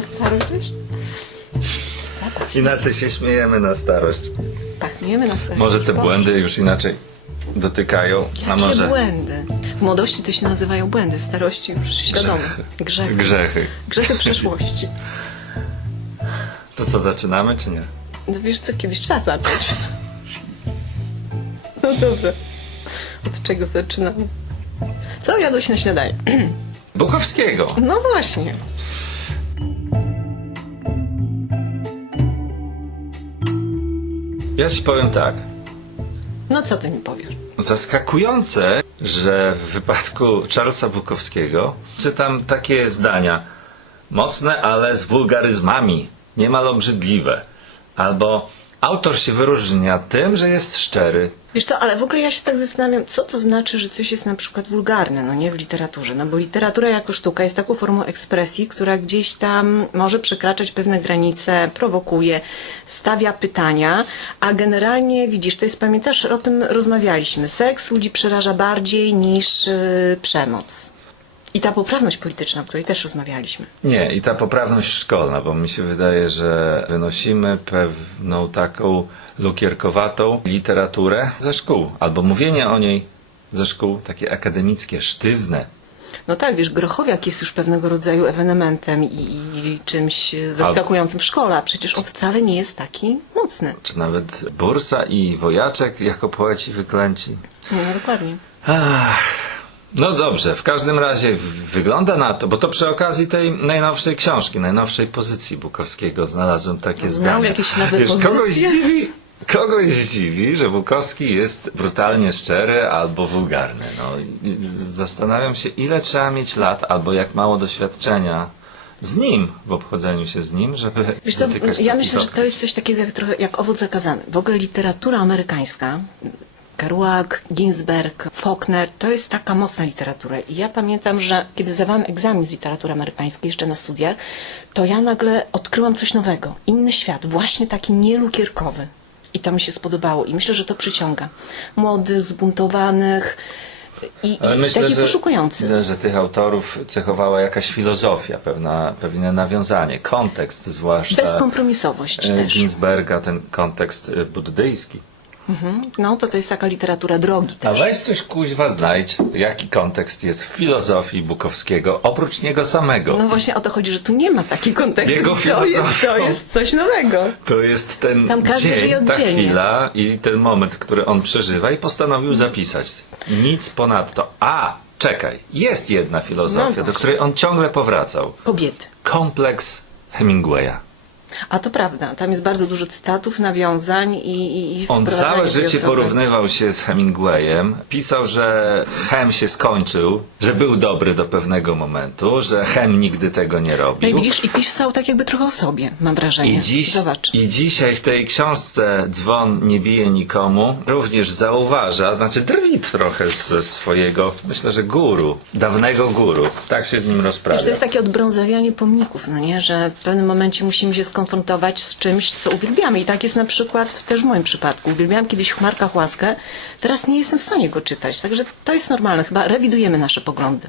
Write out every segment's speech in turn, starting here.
na starość, wiesz? Inaczej się śmiejemy na starość. Pachniemy na starość. Może te błędy już inaczej dotykają, a Jakie może błędy? W młodości to się nazywają błędy, w starości już świadomo. Grzechy. grzechy. Grzechy przeszłości. To co, zaczynamy czy nie? No wiesz co, kiedyś trzeba zacząć. No dobrze. Od czego zaczynamy? Co jadłeś na śniadanie? Bukowskiego. No właśnie. Ja ci powiem tak. No co ty mi powiesz? Zaskakujące, że w wypadku Charlesa Bukowskiego czytam takie zdania. Mocne, ale z wulgaryzmami, niemal obrzydliwe. Albo autor się wyróżnia tym, że jest szczery. Wiesz co, ale w ogóle ja się tak zastanawiam, co to znaczy, że coś jest na przykład wulgarne, no nie w literaturze. No bo literatura jako sztuka jest taką formą ekspresji, która gdzieś tam może przekraczać pewne granice, prowokuje, stawia pytania, a generalnie widzisz, to jest, pamiętasz, o tym rozmawialiśmy. Seks ludzi przeraża bardziej niż yy, przemoc. I ta poprawność polityczna, o której też rozmawialiśmy. Nie, i ta poprawność szkolna, bo mi się wydaje, że wynosimy pewną taką lukierkowatą literaturę ze szkół, albo mówienie o niej ze szkół, takie akademickie, sztywne. No tak, wiesz, Grochowiak jest już pewnego rodzaju ewenementem i, i czymś zaskakującym w szkole, a przecież on wcale nie jest taki mocny. Czy nawet Bursa i Wojaczek jako poeci wyklęci. No, no dokładnie. Ach, no dobrze, w każdym razie wygląda na to, bo to przy okazji tej najnowszej książki, najnowszej pozycji Bukowskiego znalazłem takie Znał zdanie. jakieś nowe Wiesz, kogoś dziwi, kogoś zdziwi, że Bukowski jest brutalnie szczery albo wulgarny. No, i zastanawiam się, ile trzeba mieć lat albo jak mało doświadczenia z nim, w obchodzeniu się z nim, żeby Wiesz co, dotykać ja takich myślę, że to jest coś takiego jak, trochę, jak owoc zakazany. W ogóle literatura amerykańska, Kerouac, Ginsberg, Faulkner, to jest taka mocna literatura. I ja pamiętam, że kiedy zdawałam egzamin z literatury amerykańskiej jeszcze na studiach, to ja nagle odkryłam coś nowego. Inny świat, właśnie taki nielukierkowy. I to mi się spodobało. I myślę, że to przyciąga. Młodych, zbuntowanych i, Ale i myślę, że, poszukujących. że tych autorów cechowała jakaś filozofia, pewna, pewne nawiązanie, kontekst zwłaszcza. Bezkompromisowość e, też. Ginsberga, ten kontekst e, buddyjski. Mhm. No to to jest taka literatura drogi A też. weź coś kuźwa znajdź, jaki kontekst jest w filozofii Bukowskiego, oprócz niego samego. No właśnie o to chodzi, że tu nie ma takiej kontekstu. Jego to, jest, filozofią. to jest coś nowego. To jest ten Tam każdy żyje dzień, ta oddzielnie. chwila i ten moment, który on przeżywa i postanowił zapisać. Nic ponadto. A, czekaj, jest jedna No filozofia, właśnie. do której on ciągle powracał. Kobiety. Kompleks Hemingwaya. A to prawda, tam jest bardzo dużo cytatów, nawiązań i, i, On całe życie porównywał się z Hemingwayem. Pisał, że Hem się skończył, że był dobry do pewnego momentu, że Hem nigdy tego nie No i robił. widzisz, i pisał tak jakby trochę o sobie, mam wrażenie. I, dziś, Zobacz. I dzisiaj w tej książce Dzwon nie bije nikomu również zauważa, znaczy drwi trochę ze swojego, myślę, że guru, dawnego guru. Tak się z nim Wiesz, rozprawia. to jest takie odbrązawianie pomników, no nie? Że w pewnym momencie musimy się skonfrontować z czymś, co uwielbiamy. I tak jest na przykład w, też w moim przypadku. Uwielbiałam kiedyś w Markach Łaskę, teraz nie jestem w stanie go czytać. Także to jest normalne. Chyba rewidujemy nasze poglądy.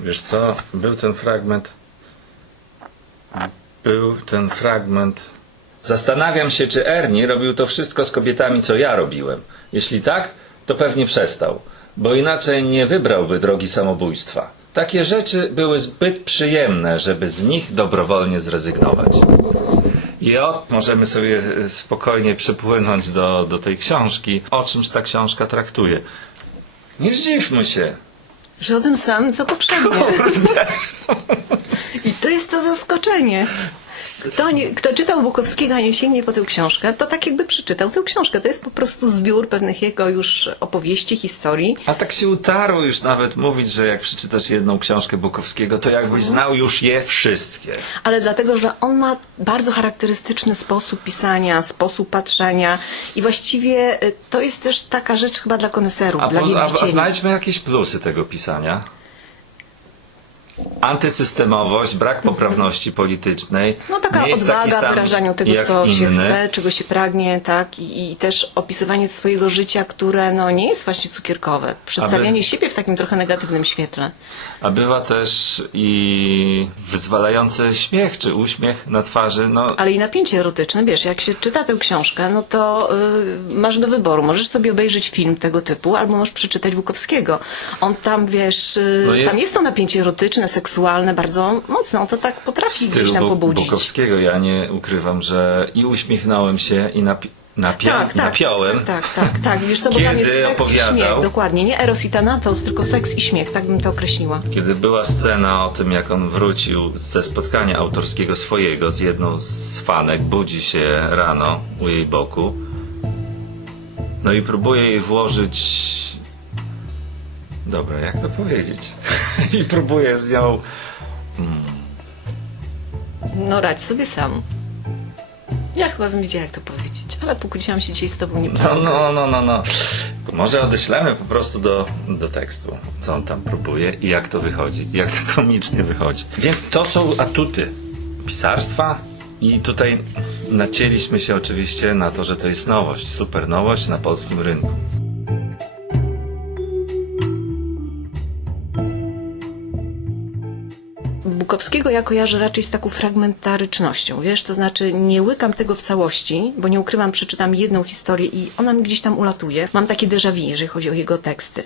Wiesz co, był ten fragment. Był ten fragment. Zastanawiam się, czy Ernie robił to wszystko z kobietami, co ja robiłem. Jeśli tak, to pewnie przestał, bo inaczej nie wybrałby drogi samobójstwa. Takie rzeczy były zbyt przyjemne, żeby z nich dobrowolnie zrezygnować. I o, możemy sobie e, spokojnie przypłynąć do, do tej książki. O czymż ta książka traktuje? Nie zdziwmy się. Że o tym samym, co poprzednie. I to jest to zaskoczenie. Kto, nie, kto czytał Bukowskiego, a nie sięgnie po tę książkę, to tak jakby przeczytał tę książkę. To jest po prostu zbiór pewnych jego już opowieści, historii. A tak się utarło już nawet mówić, że jak przeczytasz jedną książkę Bukowskiego, to jakbyś znał już je wszystkie. Ale dlatego, że on ma bardzo charakterystyczny sposób pisania, sposób patrzenia i właściwie y, to jest też taka rzecz chyba dla koneserów, A, dla po, a, a wielbicieli. znajdźmy jakieś plusy tego pisania. Antysystemowość, brak poprawności politycznej. No taka odwaga w wyrażaniu tego, co się inny. chce, czego się pragnie, tak? I, I też opisywanie swojego życia, które no, nie jest właśnie cukierkowe. Przedstawianie Aby- siebie w takim trochę negatywnym świetle. A bywa też i wyzwalający śmiech czy uśmiech na twarzy. No, Ale i napięcie erotyczne, wiesz, jak się czyta tę książkę, no to y, masz do wyboru. Możesz sobie obejrzeć film tego typu, albo możesz przeczytać Bukowskiego. On tam, wiesz, y, No jest- tam jest to napięcie erotyczne, seksualne, bardzo mocne. On to tak potrafi gdzieś tam Bu- pobudzić. Bukowskiego ja nie ukrywam, że i uśmiechnąłem się i napi- napia- Tak, tak, napiąłem. tak, tak, tak, tak. Wiesz co, bo tam jest seks i opowiadał- śmiech, dokładnie. Nie eros i thanatos, tylko seks i śmiech, tak bym to określiła. Kiedy była scena o tym, jak on wrócił ze spotkania autorskiego swojego z jedną z fanek, budzi się rano u jej boku, no i próbuje jej włożyć. Dobra, jak to powiedzieć? I próbuje z nią. No radź sobie sam. Ja chyba bym wiedziała, jak to powiedzieć, ale pokłóciłam się dzisiaj z tobą No, nieprawdą. no, no, no, no. Może odeślemy po prostu do, do tekstu, co on tam próbuje i jak to wychodzi, jak to komicznie wychodzi. Więc to są atuty pisarstwa i tutaj nacięliśmy się oczywiście na to, że to jest nowość, super nowość na polskim rynku. Bukowskiego ja kojarzę raczej z taką fragmentarycznością, wiesz, to znaczy nie łykam tego w całości, bo nie ukrywam, przeczytam jedną historię i ona mi gdzieś tam ulatuje. Mam takie déjà vu, jeżeli chodzi o jego teksty.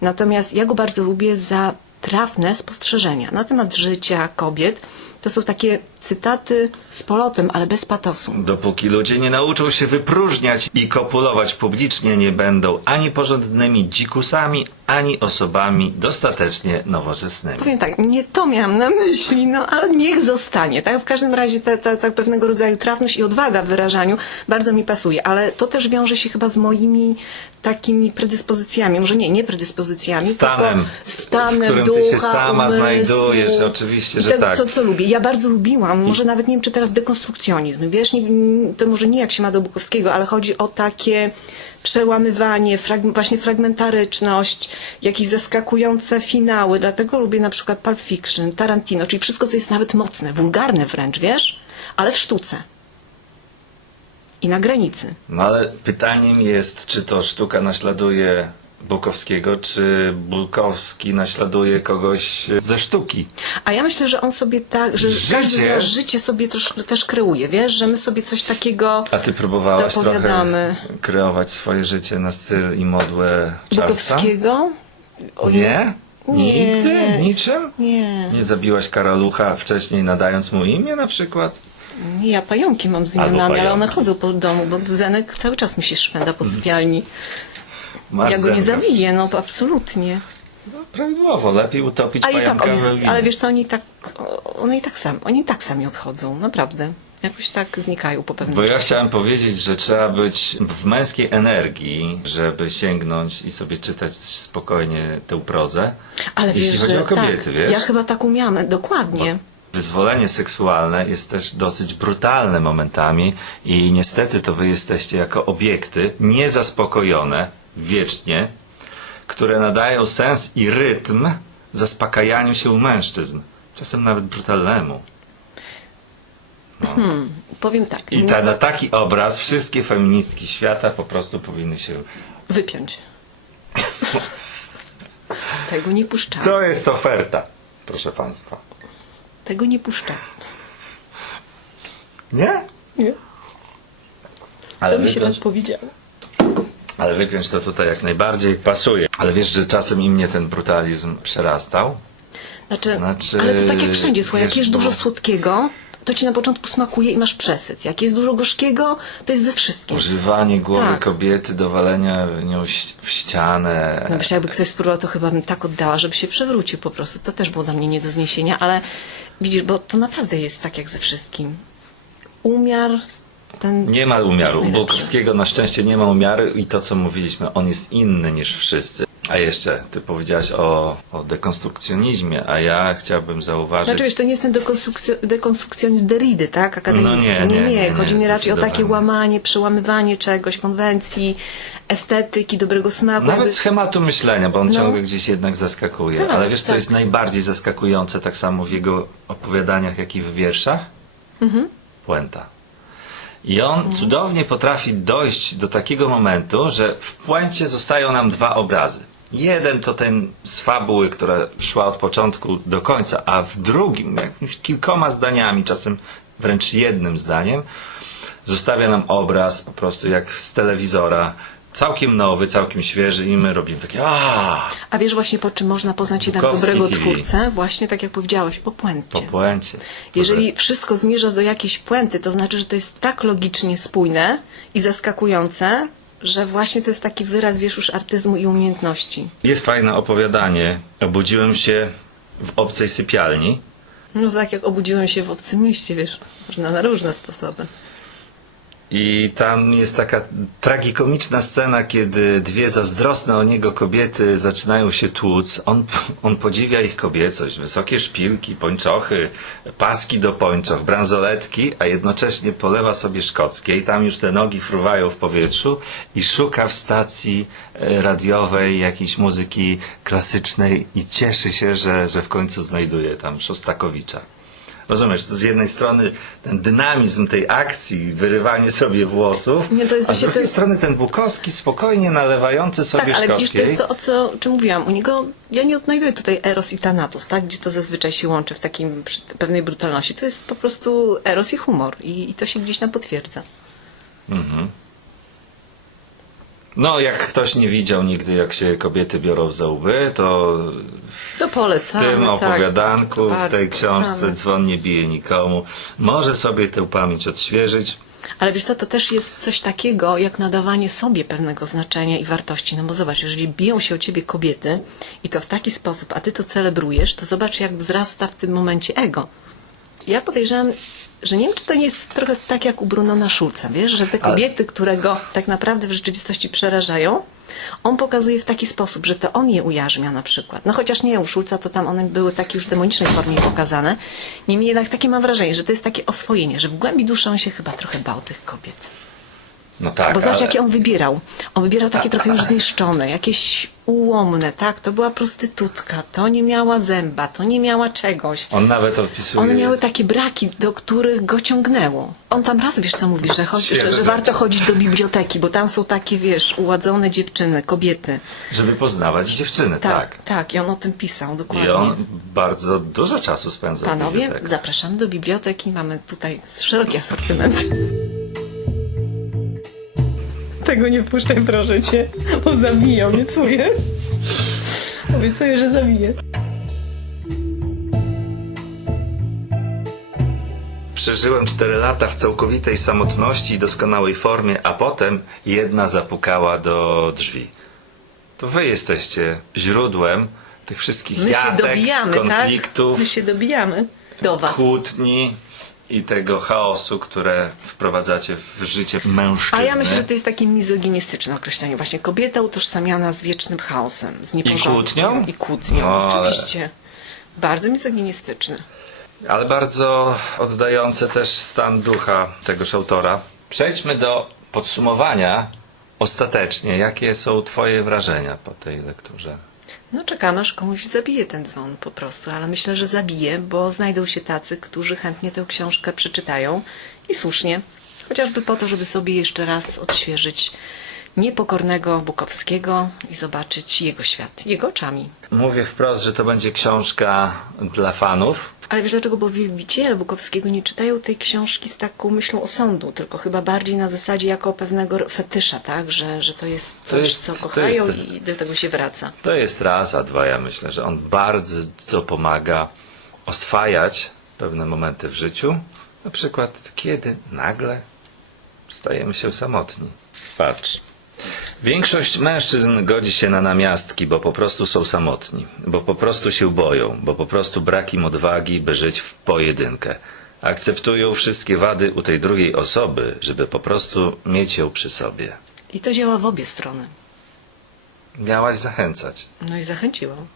Natomiast ja go bardzo lubię za trafne spostrzeżenia na temat życia, kobiet. To są takie cytaty z polotem, ale bez patosu. Dopóki ludzie nie nauczą się wypróżniać i kopulować publicznie, nie będą ani porządnymi dzikusami, ani osobami dostatecznie nowoczesnymi. Powiem tak, nie to miałam na myśli, no ale niech zostanie. Tak? W każdym razie ta, ta, ta pewnego rodzaju trafność i odwaga w wyrażaniu bardzo mi pasuje, ale to też wiąże się chyba z moimi takimi predyspozycjami, może nie, nie predyspozycjami, Stanem, tylko stanem w którym ducha, ty się sama umysłu, znajdujesz, oczywiście, że tego, tak. Co, co lubię. Ja bardzo lubiłam, może nawet nie wiem, czy teraz dekonstrukcjonizm, wiesz, nie, to może nie jak się ma do Bukowskiego, ale chodzi o takie przełamywanie, frag, właśnie fragmentaryczność, jakieś zaskakujące finały, dlatego lubię na przykład Pulp Fiction, Tarantino, czyli wszystko, co jest nawet mocne, wulgarne wręcz, wiesz, ale w sztuce. I na granicy. No ale pytaniem jest, czy to sztuka naśladuje Bukowskiego, czy Bukowski naśladuje kogoś ze sztuki. A ja myślę, że on sobie tak, że Życie? życie sobie też, też kreuje, wiesz, że my sobie coś takiego A ty próbowałaś trochę kreować swoje życie na styl i modłę Charlesa? Bukowskiego. O, Nie? Nie. Nigdy? Niczym? Nie. Nie zabiłaś karalucha wcześniej nadając mu imię na przykład? Ja pająki mam z imionami, ale one chodzą po domu, bo Zenek cały czas mi się szwenda po sypialni. Masz Ja go nie zębka. zabiję, no absolutnie. No, prawidłowo, lepiej utopić A i tak, pająka oni, winie. ale wiesz co, oni tak, oni tak sam, oni tak sami odchodzą, naprawdę. Jakoś tak znikają po pewnym Bo ja czasie. chciałem powiedzieć, że trzeba być w męskiej energii, żeby sięgnąć i sobie czytać spokojnie tę prozę. Ale jeśli wiesz, chodzi że o kobiety, tak, wiesz? ja chyba tak umiałam, dokładnie. Wyzwolenie seksualne jest też dosyć brutalne momentami i niestety to wy jesteście jako obiekty niezaspokojone wiecznie, które nadają sens i rytm zaspokajaniu się u mężczyzn. Czasem nawet brutalnemu. Powiem tak, I ta, na taki obraz wszystkie feministki świata po prostu powinny się... wypiąć. Tego nie puszczamy. To jest oferta, proszę państwa. Tego nie puszczamy. Nie? Nie? Ale To mi się powiedziało. Ale wypiąć to tutaj jak najbardziej pasuje. Ale wiesz, że czasem i mnie ten brutalizm przerastał? Znaczy, Znaczy, ale to tak jak wszędzie, słuchaj, jak bo- dużo słodkiego, to ci na początku smakuje i masz przesyt. Jak jest dużo gorzkiego, to jest ze wszystkim. Używanie głowy Tak. kobiety do walenia nią w ścianę. No wiesz, jakby ktoś spróbował, to chyba bym tak oddała, żeby się przewrócił po prostu. To też było dla mnie nie do zniesienia, ale widzisz, bo to naprawdę jest tak jak ze wszystkim. Umiar, ten... Nie ma umiaru. Bukowskiego na szczęście nie ma umiaru i to, co mówiliśmy, on jest inny niż wszyscy. A jeszcze, ty powiedziałaś o, o dekonstrukcjonizmie, a ja chciałbym zauważyć... Znaczy, wiesz, to nie jest ten dekonstrukcjo- dekonstrukcjonizm Derrida, tak? Akademicki. No nie, nie, nie, nie, Chodzi mi raczej o takie łamanie, przełamywanie czegoś, konwencji, estetyki, dobrego smaku. Nawet jakby- schematu myślenia, bo on No. ciągle gdzieś jednak zaskakuje. Tak, Ale wiesz, co tak. jest najbardziej zaskakujące tak samo w jego opowiadaniach, jak i w wierszach? Mhm. Puenta. I on cudownie potrafi dojść do takiego momentu, że w puencie zostają nam dwa obrazy. Jeden to ten z fabuły, która szła od początku do końca, a w drugim, jakimś kilkoma zdaniami, czasem wręcz jednym zdaniem, zostawia nam obraz po prostu jak z telewizora, całkiem nowy, całkiem świeży i my robimy takie aaa A wiesz właśnie po czym można poznać jednak Bukowski dobrego TV. twórcę? Właśnie tak jak powiedziałeś, po puencie. po puencie. Jeżeli wszystko zmierza do jakiejś puenty, to znaczy, że to jest tak logicznie spójne i zaskakujące, że właśnie to jest taki wyraz, wiesz, już artyzmu i umiejętności. Jest fajne opowiadanie. Obudziłem się w obcej sypialni. No tak jak obudziłem się w obcym mieście, wiesz, można na różne sposoby. I tam jest taka tragikomiczna scena, kiedy dwie zazdrosne o niego kobiety zaczynają się tłuc. On, on podziwia ich kobiecość, wysokie szpilki, pończochy, paski do pończoch, bransoletki, a jednocześnie polewa sobie szkockie i tam już te nogi fruwają w powietrzu i szuka w stacji e, radiowej jakiejś muzyki klasycznej i cieszy się, że, że w końcu znajduje tam Szostakowicza. Rozumiesz, to z jednej strony ten dynamizm tej akcji, wyrywanie sobie włosów, Nie, to jest a z właśnie drugiej ten- strony ten Bukowski spokojnie nalewający sobie Tak, ale widzisz, to jest to, o co, czym mówiłam. U niego, ja nie odnajduję tutaj eros i thanatos, tak? Gdzie to zazwyczaj się łączy w takim przy pewnej brutalności. To jest po prostu eros i humor i, i to się gdzieś tam potwierdza. No, jak ktoś nie widział nigdy, jak się kobiety biorą za łby, to To w polecamy. tym tak. opowiadanku, w Bardzo tej książce polecamy. Dzwon nie bije nikomu, może sobie tę pamięć odświeżyć. Ale wiesz co, to też jest coś takiego, jak nadawanie sobie pewnego znaczenia i wartości. No bo zobacz, jeżeli biją się o ciebie kobiety i to w taki sposób, a ty to celebrujesz, to zobacz, jak wzrasta w tym momencie ego. Ja podejrzewam, że nie wiem, czy to nie jest trochę tak jak u Brunona Schulza, wiesz, że te kobiety, które go tak naprawdę w rzeczywistości przerażają, on pokazuje w taki sposób, że to on je ujarzmia na przykład. No chociaż nie u Schulza, to tam one były takie już w demonicznej formie pokazane. Niemniej jednak takie mam wrażenie, że to jest takie oswojenie, że w głębi duszy on się chyba trochę bał tych kobiet. No tak, Bo zobacz, ale... jakie on wybierał. On wybierał takie trochę już zniszczone, jakieś ułomne, tak? To była prostytutka, to nie miała zęba, to nie miała czegoś. On nawet opisuje... One miały takie braki, do których go ciągnęło. On tam raz, wiesz co mówi, że, chodzi, Świeże że, że rzeczy. warto chodzić do biblioteki, bo tam są takie, wiesz, uładzone dziewczyny, kobiety. Żeby poznawać dziewczyny, tak. Tak, tak, i on o tym pisał, I dokładnie. on bardzo dużo czasu spędza w Panowie, bibliotekach. zapraszamy do biblioteki, mamy tutaj szeroki asortyment. Tego nie puszczaj, proszę cię, bo zabiję, obiecuję. Obiecuję, że zabiję. Przeżyłem 4 lata w całkowitej samotności i doskonałej formie, a potem jedna zapukała do drzwi. To wy jesteście źródłem tych wszystkich My się dobijamy, konfliktów, tak? My się dobijamy do was. kłótni i tego chaosu, które wprowadzacie w życie mężczyzny. A ja myślę, że to jest takie mizoginistyczne określenie. Właśnie kobieta utożsamiana z wiecznym chaosem, z nieporządkiem. kłótnią? I kłótnią, No, ale- oczywiście. Bardzo mizoginistyczne. Ale bardzo oddające też stan ducha tegoż autora. Przejdźmy do podsumowania ostatecznie. Jakie są Twoje wrażenia po tej lekturze? No czekam, aż komuś zabije ten dzwon po prostu, ale myślę, że zabije, bo znajdą się tacy, którzy chętnie tę książkę przeczytają i słusznie, chociażby po to, żeby sobie jeszcze raz odświeżyć niepokornego Bukowskiego i zobaczyć jego świat, jego oczami. Mówię wprost, że to będzie książka dla fanów. Ale wiesz dlaczego? Bo wielbiciele Bukowskiego nie czytają tej książki z taką myślą osądu, tylko chyba bardziej na zasadzie jako pewnego fetysza, tak? Że, że to jest To coś, jest- co to kochają jest- i do tego się wraca. To jest raz, a dwa ja myślę, że on bardzo pomaga oswajać pewne momenty w życiu. Na przykład, kiedy nagle stajemy się samotni. Patrz. Większość mężczyzn godzi się na namiastki, bo po prostu są samotni, bo po prostu się boją, bo po prostu brak im odwagi, by żyć w pojedynkę. Akceptują wszystkie wady u tej drugiej osoby, żeby po prostu mieć ją przy sobie. I to działa w obie strony. Miałaś zachęcać. No i zachęciłam.